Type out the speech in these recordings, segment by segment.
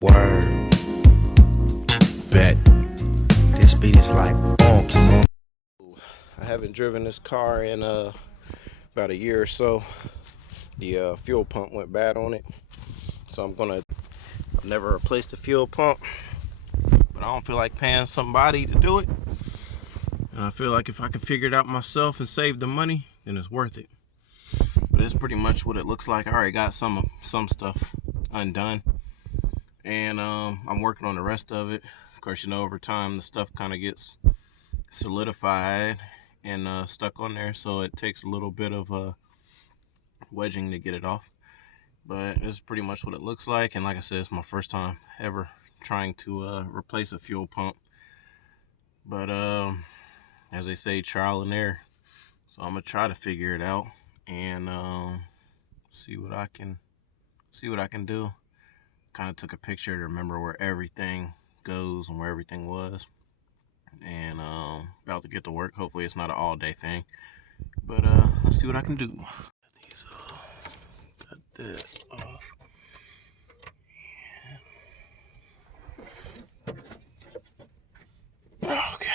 Word. Bet. This beat is like funky. I haven't driven this car in about a year or so. The fuel pump went bad on it, so I've never replaced the fuel pump, but I don't feel like paying somebody to do it. And I feel like if I can figure it out myself and save the money, then it's worth it. But it's pretty much what it looks like. I already got some stuff undone, and I'm working on the rest of it. Of course, you know, over time the stuff kind of gets solidified and stuck on there, so it takes a little bit of wedging to get it off. But this is pretty much what it looks like, and like I said, it's my first time ever trying to replace a fuel pump. But as they say, trial and error. So I'm gonna try to figure it out and see what I can do. Kind of took a picture to remember where everything goes and where everything was, and about to get to work. Hopefully it's not an all-day thing, but let's see what I can do. These got that off. Okay.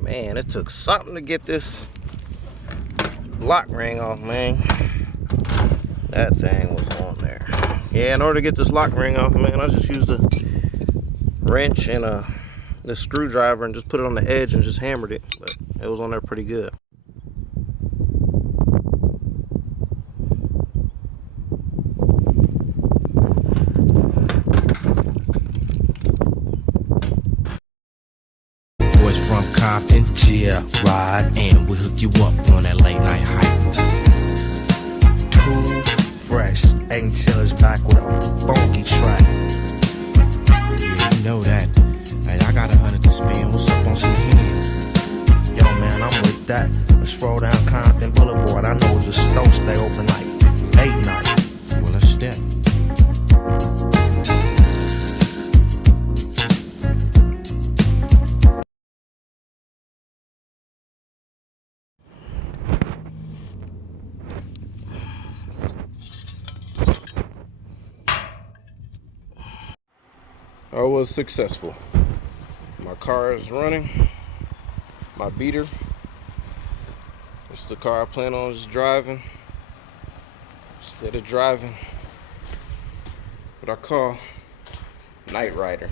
Man, it took something to get this lock ring off, man. That thing was on there. Yeah, in order to get this lock ring off, man, I just used a wrench and the screwdriver and just put it on the edge and just hammered it. But it was on there pretty good. Boys from Compton, yeah, ride, and we hook you up on that late night hype. Too fresh, ain't till it's back with a funky track. Yeah, you know that. Hey, I got 100 to spend. What's up on some hands? Yo, man, I'm with that. Let's roll down Compton Boulevard. I know the store stay open like late night. Well, let's step. I was successful. My car is running. My beater. It's the car I plan on just driving. Instead of driving what I call Night Rider.